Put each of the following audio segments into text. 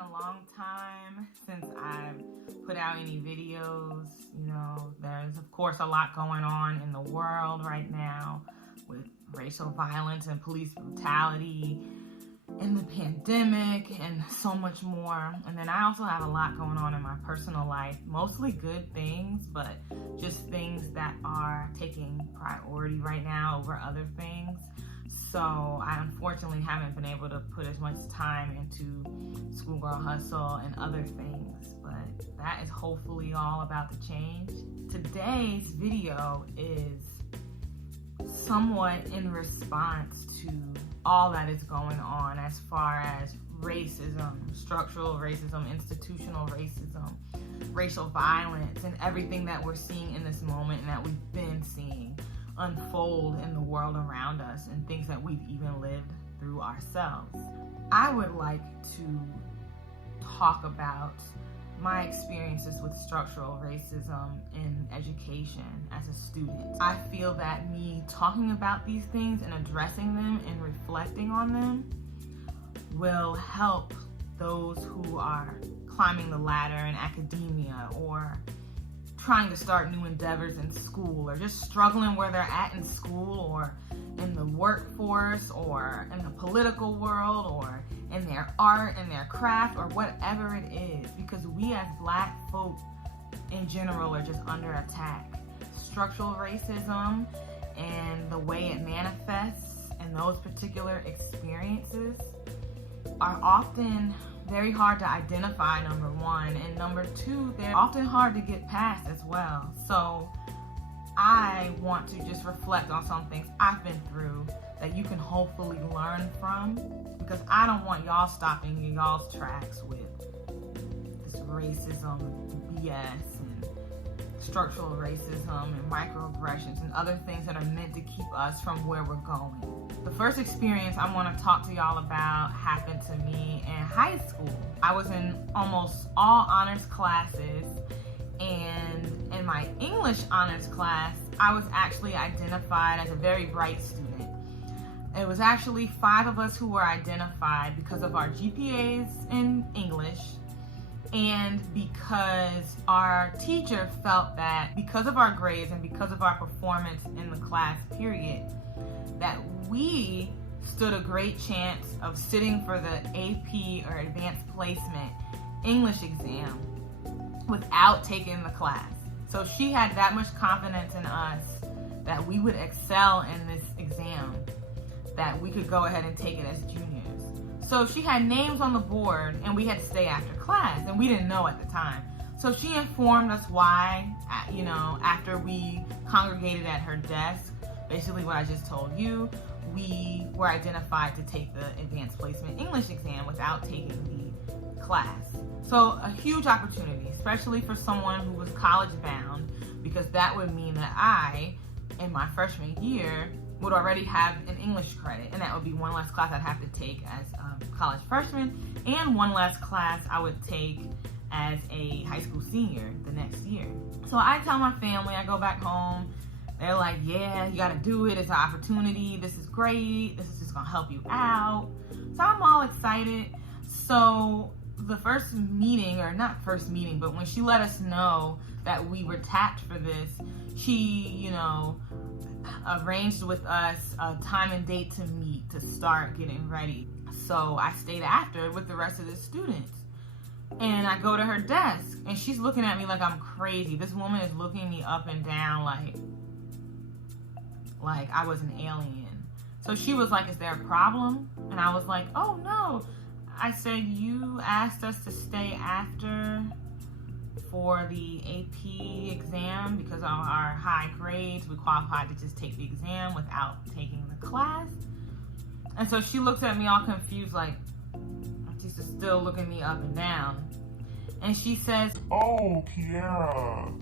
a long time since I've put out any videos. You know, there's of course a lot going on in the world right now with racial violence and police brutality and the pandemic and so much more. And then I also have a lot going on in my personal life, mostly good things, but just things that are taking priority right now over other things. So I unfortunately haven't been able to put as much time into Schoolgirl Hustle and other things, but that is hopefully all about to change. Today's video is somewhat in response to all that is going on as far as racism, structural racism, institutional racism, racial violence, and everything that we're seeing in this moment and that we've been seeing unfold in the world around us and things that we've even lived through ourselves. I would like to talk about my experiences with structural racism in education as a student. I feel that me talking about these things and addressing them and reflecting on them will help those who are climbing the ladder in academia or trying to start new endeavors in school or just struggling where they're at in school or in the workforce or in the political world or in their art and their craft or whatever it is, because we as Black folk in general are just under attack. Structural racism and the way it manifests and those particular experiences are often very hard to identify, number one, and number two, they're often hard to get past as well. So I want to just reflect on some things I've been through that you can hopefully learn from, because I don't want y'all stopping in y'all's tracks with this racism, BS, and structural racism and microaggressions and other things that are meant to keep us from where we're going. The first experience I want to talk to y'all about happened to me in high school. I was in almost all honors classes, and in my English honors class, I was actually identified as a very bright student. It was actually 5 of us who were identified because of our GPAs in English and because our teacher felt that because of our grades and because of our performance in the class period, that we stood a great chance of sitting for the AP or advanced placement English exam without taking the class. So she had that much confidence in us that we would excel in this exam, that we could go ahead and take it as juniors. So she had names on the board and we had to stay after class, and we didn't know at the time. So she informed us why, you know, after we congregated at her desk, basically what I just told you, we were identified to take the advanced placement English exam without taking the class. So a huge opportunity, especially for someone who was college bound, because that would mean that I, in my freshman year, would already have an English credit, and that would be one less class I'd have to take as a college freshman and one less class I would take as a high school senior the next year. So I tell my family, I go back home, they're like, yeah, you gotta do it, it's an opportunity, this is great, this is just gonna help you out. So I'm all excited. So the first meeting, or not first meeting, but when she let us know that we were tapped for this, she, you know, arranged with us a time and date to meet to start getting ready. So I stayed after with the rest of the students. And I go to her desk and she's looking at me like I'm crazy. This woman is looking me up and down like I was an alien. So she was like, is there a problem? And I was like, oh no. I said, you asked us to stay after for the AP exam because of our high grades. We qualified to just take the exam without taking the class. And so she looks at me all confused, like she's just still looking me up and down. And she says, oh, Kiara,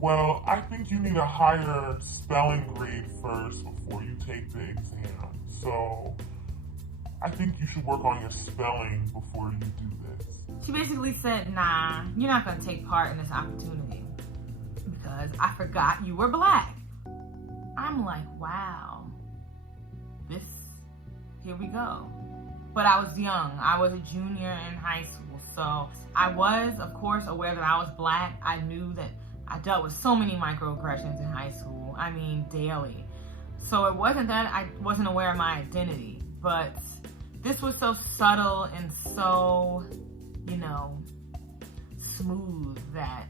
well, I think you need a higher spelling grade first before you take the exam. So I think you should work on your spelling before you do this. She basically said, nah, you're not gonna take part in this opportunity because I forgot you were Black. I'm like, wow, here we go. But I was young. I was a junior in high school, So I was, of course, aware that I was Black. I knew that I dealt with so many microaggressions in high school. I mean, daily. So it wasn't that I wasn't aware of my identity, but this was so subtle and so, you know, smooth that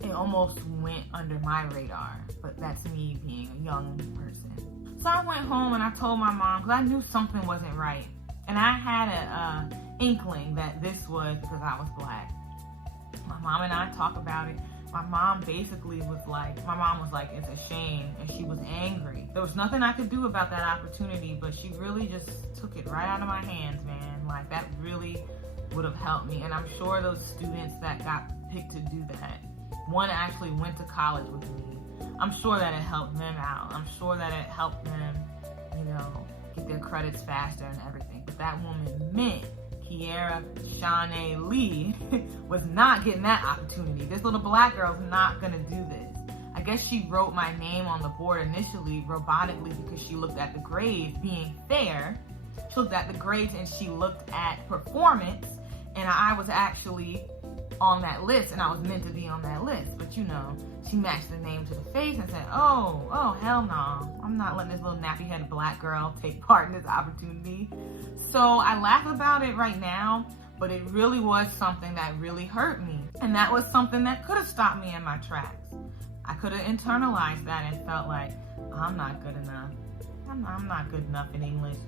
it almost went under my radar. But that's me being a young person. So I went home and I told my mom, because I knew something wasn't right. And I had an inkling that this was because I was Black. My mom and I talked about it. My mom basically was like, it's a shame, and she was angry. There was nothing I could do about that opportunity, but she really just took it right out of my hands, man. Like, that really would have helped me. And I'm sure those students that got picked to do that, one actually went to college with me. I'm sure that it helped them out. I'm sure that it helped them, you know, get their credits faster and everything. But that woman meant Kiera Shanae Lee was not getting that opportunity. This little Black girl's not gonna do this. I guess she wrote my name on the board initially robotically because she looked at the grades being fair. She looked at the grades and she looked at performance, and I was actually on that list, and I was meant to be on that list. But you know, she matched the name to the face and said, oh, hell no. I'm not letting this little nappy-headed Black girl take part in this opportunity. So I laugh about it right now, but it really was something that really hurt me. And that was something that could have stopped me in my tracks. I could have internalized that and felt like, I'm not good enough. I'm not good enough in English.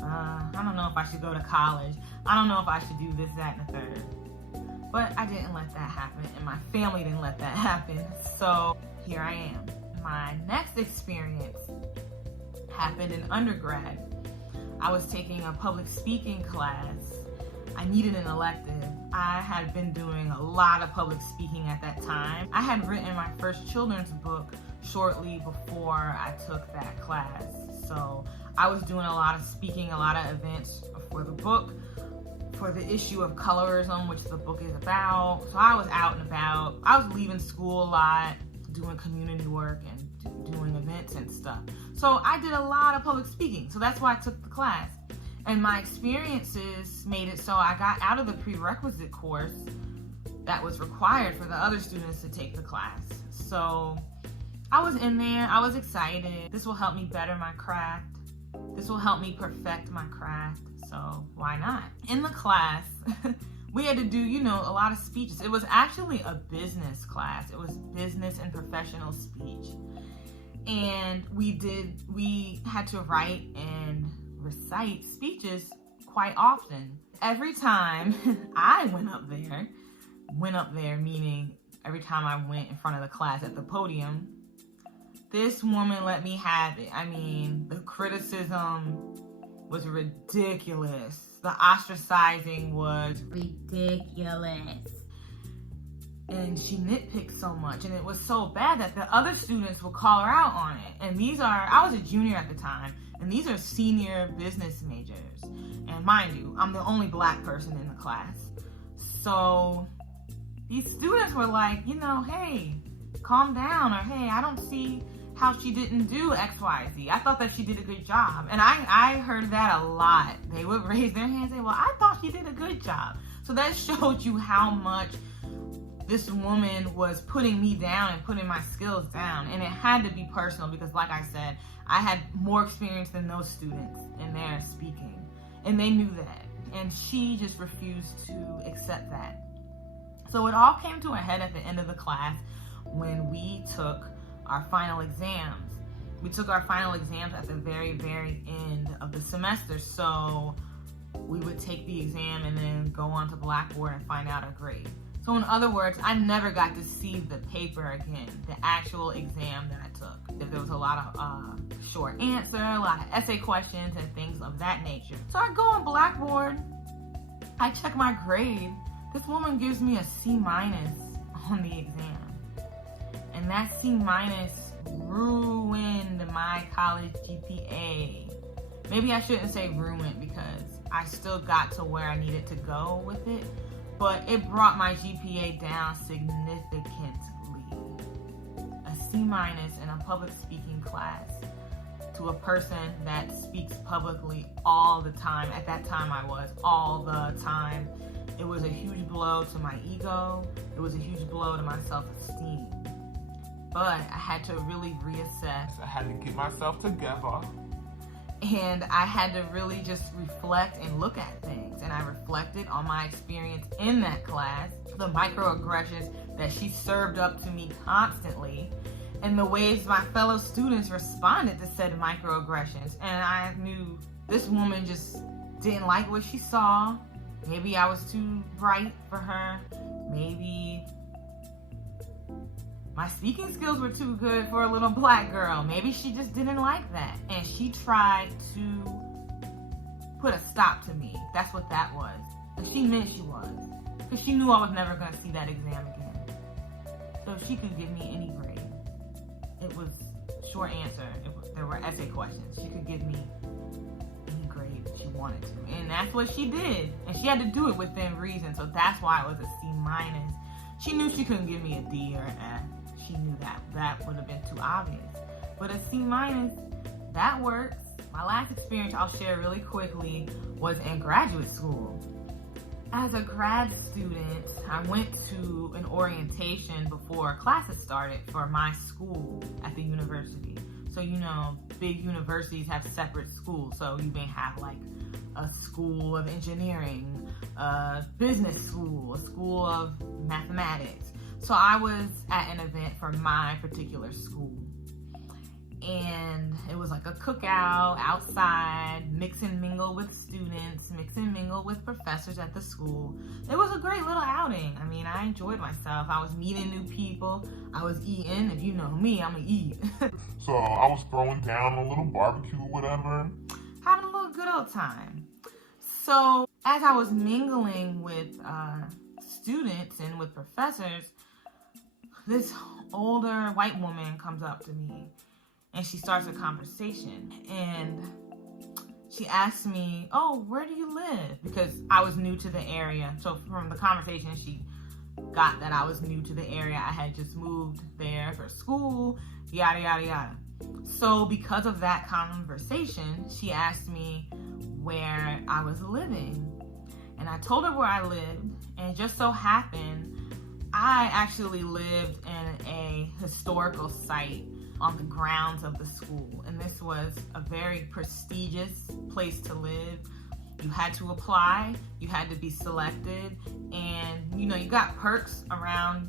I don't know if I should go to college. I don't know if I should do this, that, and the third. But I didn't let that happen, and my family didn't let that happen. So here I am. My next experience happened in undergrad. I was taking a public speaking class. I needed an elective. I had been doing a lot of public speaking at that time. I had written my first children's book shortly before I took that class. So I was doing a lot of speaking, a lot of events for the book, for the issue of colorism, which the book is about. So I was out and about. I was leaving school a lot, doing community work and doing events and stuff. So I did a lot of public speaking. So that's why I took the class. And my experiences made it so I got out of the prerequisite course that was required for the other students to take the class. So I was in there. I was excited. This will help me better my craft. This will help me perfect my craft. So why not? In the class, we had to do, you know, a lot of speeches. It was actually a business class. It was business and professional speech. And we had to write and recite speeches quite often. Every time I went up there meaning every time I went in front of the class at the podium, this woman let me have it. I mean, the criticism was ridiculous. The ostracizing was ridiculous. And she nitpicked so much, and it was so bad that the other students would call her out on it. And I was a junior at the time, and these are senior business majors. And mind you, I'm the only Black person in the class. So these students were like, you know, hey, calm down, or hey, I don't see how she didn't do X, Y, Z. I thought that she did a good job. And I heard that a lot. They would raise their hands and say, well, I thought she did a good job. So that showed you how much this woman was putting me down and putting my skills down. And it had to be personal because, like I said, I had more experience than those students in their speaking. And they knew that. And she just refused to accept that. So it all came to a head at the end of the class when we took our final exams. We took our final exams at the very, very end of the semester. So we would take the exam and then go on to Blackboard and find out our grade. So in other words, I never got to see the paper again, the actual exam that I took. There was a lot of short answer, a lot of essay questions and things of that nature. So I go on Blackboard, I check my grade. This woman gives me a C- on the exam. And that C- ruined my college GPA. Maybe I shouldn't say ruined because I still got to where I needed to go with it, but it brought my GPA down significantly. A C- in a public speaking class to a person that speaks publicly all the time. At that time I was all the time It was a huge blow to my ego. It was a huge blow to my self-esteem. But I had to really reassess. I had to get myself together. And I had to really just reflect and look at things. And I reflected on my experience in that class, the microaggressions that she served up to me constantly, and the ways my fellow students responded to said microaggressions. And I knew this woman just didn't like what she saw. Maybe I was too bright for her. Maybe my speaking skills were too good for a little black girl. Maybe she just didn't like that. And she tried to put a stop to me. That's what that was. And she meant she was. Because she knew I was never going to see that exam again. So she could give me any grade. It was short answer. There were essay questions. She could give me any grade that she wanted to. And that's what she did. And she had to do it within reason. So that's why it was a C-. She knew she couldn't give me a D or an F. She knew that would have been too obvious. But a C-, that works. My last experience I'll share really quickly was in graduate school. As a grad student, I went to an orientation before classes started for my school at the university. So, big universities have separate schools. So you may have like a school of engineering, a business school, a school of mathematics. So I was at an event for my particular school. And it was like a cookout outside, mix and mingle with students, mix and mingle with professors at the school. It was a great little outing. I mean, I enjoyed myself. I was meeting new people. I was eating. If you know me, I'm gonna eat. So I was throwing down a little barbecue or whatever. Having a little good old time. So as I was mingling with students and with professors, this older white woman comes up to me. And she starts a conversation, and she asked me, "Oh, where do you live?" Because I was new to the area. So from the conversation, she got that I was new to the area. I had just moved there for school, yada, yada, yada. So because of that conversation, she asked me where I was living. And I told her where I lived, and it just so happened I actually lived in a historical site on the grounds of the school. And this was a very prestigious place to live. You had to apply, you had to be selected, and you got perks around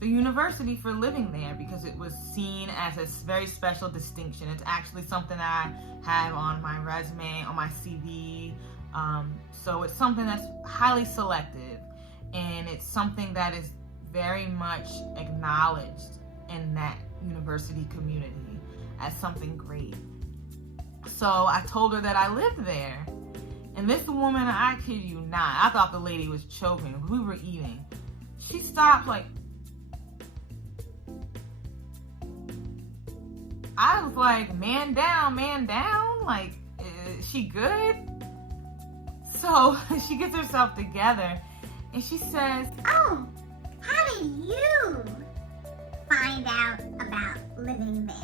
the university for living there because it was seen as a very special distinction. It's actually something that I have on my resume, on my CV. So it's something that's highly selective, and it's something that is very much acknowledged in that university community as something great. So I told her that I lived there. And this woman, I kid you not, I thought the lady was choking. We were eating. She stopped like, I was like, man down, like, is she good? So she gets herself together and she says, "Oh, how did you find out about living there?"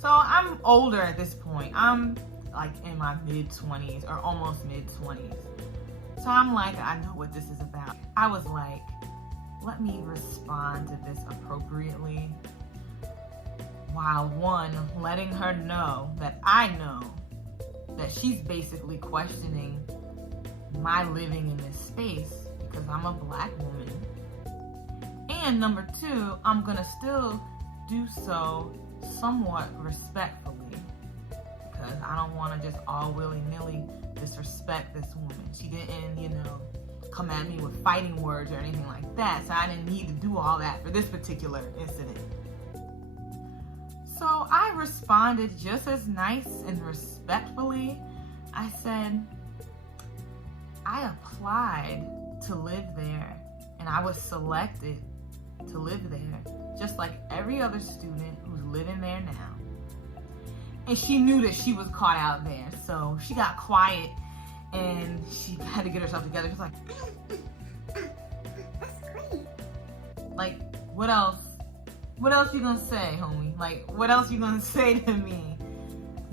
So I'm older at this point. I'm like in my mid-20s or almost mid-20s. So I'm like, I know what this is about. I was like, let me respond to this appropriately, while one, letting her know that I know that she's basically questioning my living in this space because I'm a black woman. And number two, I'm gonna still do so somewhat respectfully because I don't want to just all willy-nilly disrespect this woman. She didn't, come at me with fighting words or anything like that, so I didn't need to do all that for this particular incident. So I responded just as nice and respectfully. I said, I applied to live there and I was selected to live there, just like every other student who's living there now. And she knew that she was caught out there, so she got quiet and she had to get herself together. She's like, That's great. like, what else? What else you gonna say, homie? Like, what else you gonna say to me?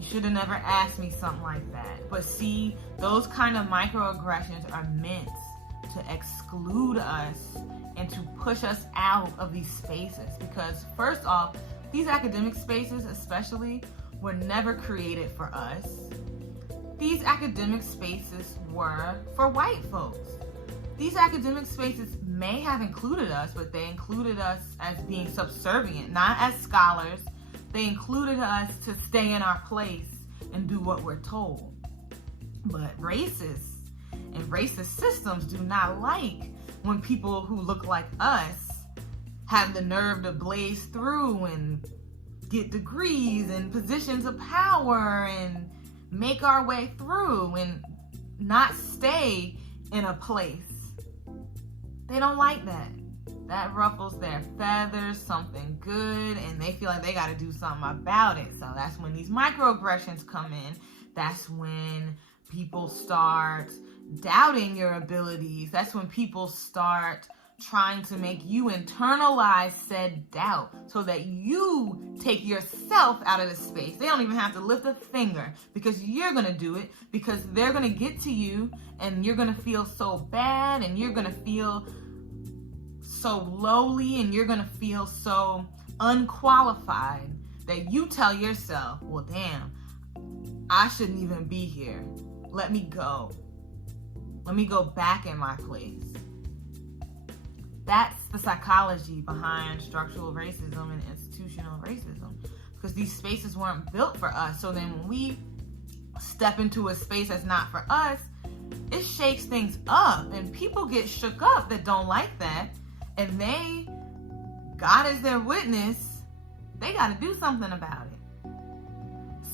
should have never asked me something like that. But see, those kind of microaggressions are meant to exclude us and to push us out of these spaces. Because first off, these academic spaces especially were never created for us. These academic spaces were for white folks. These academic spaces may have included us, but they included us as being subservient, not as scholars. They included us to stay in our place and do what we're told. But racists and racist systems do not like when people who look like us have the nerve to blaze through and get degrees and positions of power and make our way through and not stay in a place. They don't like that. That ruffles their feathers, something good, and they feel like they got to do something about it. So that's when these microaggressions come in. That's when people start doubting your abilities. That's when people start trying to make you internalize said doubt so that you take yourself out of the space. They don't even have to lift a finger because you're going to do it, because they're going to get to you and you're going to feel so bad and you're going to feel so lowly and you're going to feel so unqualified that you tell yourself, well, damn, I shouldn't even be here. Let me go. Let me go back in my place. That's the psychology behind structural racism and institutional racism, because these spaces weren't built for us. So then when we step into a space that's not for us, it shakes things up, and people get shook up that don't like that, and they, God is their witness, they got to do something about it.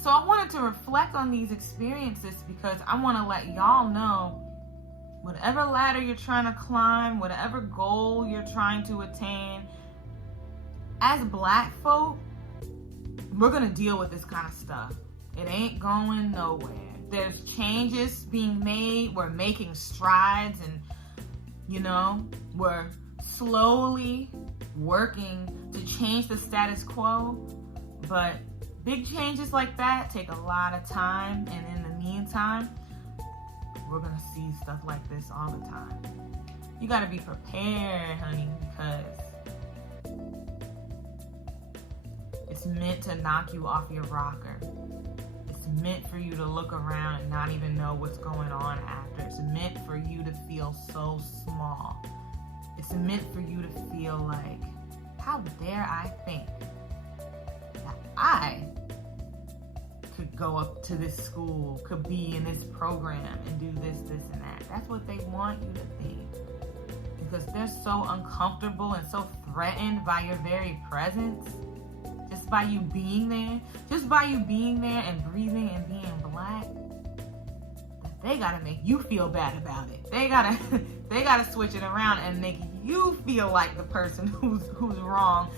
So I wanted to reflect on these experiences because I want to let y'all know, whatever ladder you're trying to climb, whatever goal you're trying to attain, as Black folk, we're going to deal with this kind of stuff. It ain't going nowhere. There's changes being made. We're making strides and, we're slowly working to change the status quo. But big changes like that take a lot of time. And in the meantime, we're going to see stuff like this all the time. You got to be prepared, honey, because it's meant to knock you off your rocker. It's meant for you to look around and not even know what's going on after. It's meant for you to feel so small. It's meant for you to feel like, how dare I think that I could go up to this school, could be in this program and do this, and that. That's what they want you to think. Because they're so uncomfortable and so threatened by your very presence. Just by you being there. Just by you being there and breathing and being Black. That they gotta make you feel bad about it. They gotta switch it around and make you feel like the person who's wrong.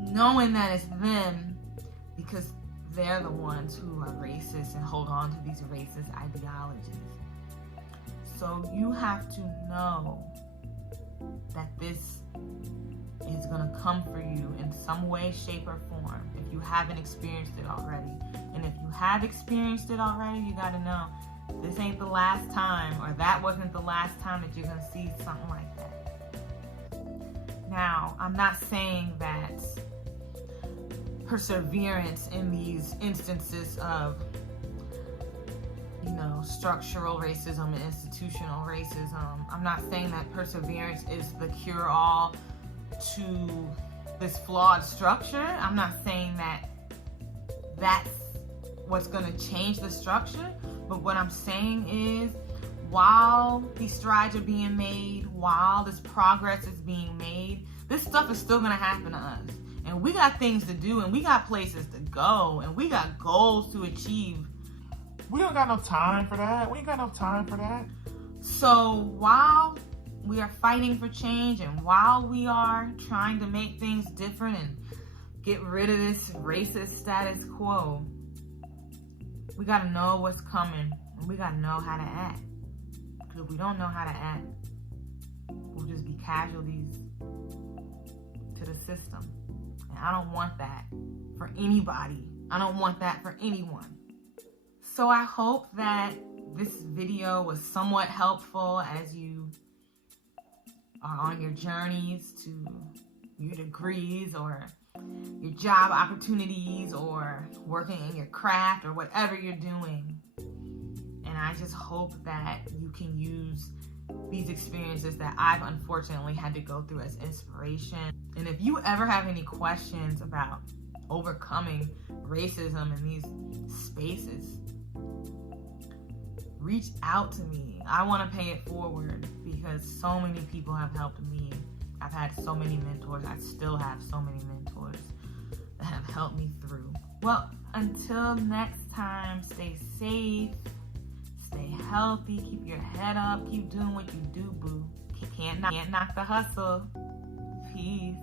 Knowing that it's them, because they're the ones who are racist and hold on to these racist ideologies. So you have to know that this is going to come for you in some way, shape, or form if you haven't experienced it already. And if you have experienced it already, you got to know this ain't the last time, or that wasn't the last time that you're going to see something like that. Now, I'm not saying that perseverance in these instances of, structural racism and institutional racism, I'm not saying that perseverance is the cure-all to this flawed structure. I'm not saying that that's what's going to change the structure. But what I'm saying is, while these strides are being made, while this progress is being made, this stuff is still going to happen to us. And we got things to do, and we got places to go, and we got goals to achieve. We don't got no time for that. We ain't got no time for that. So while we are fighting for change, and while we are trying to make things different and get rid of this racist status quo, we got to know what's coming, and we got to know how to act. Because if we don't know how to act, we'll just be casualties to the system. And I don't want that for anybody. I don't want that for anyone. So I hope that this video was somewhat helpful as you are on your journeys to your degrees or your job opportunities or working in your craft or whatever you're doing. And I just hope that you can use these experiences that I've unfortunately had to go through as inspiration. And if you ever have any questions about overcoming racism in these spaces, reach out to me. I want to pay it forward because so many people have helped me. I've had so many mentors. I still have so many mentors that have helped me through. Well, until next time, stay safe, stay healthy, keep your head up, keep doing what you do, boo. Can't knock the hustle. Peace.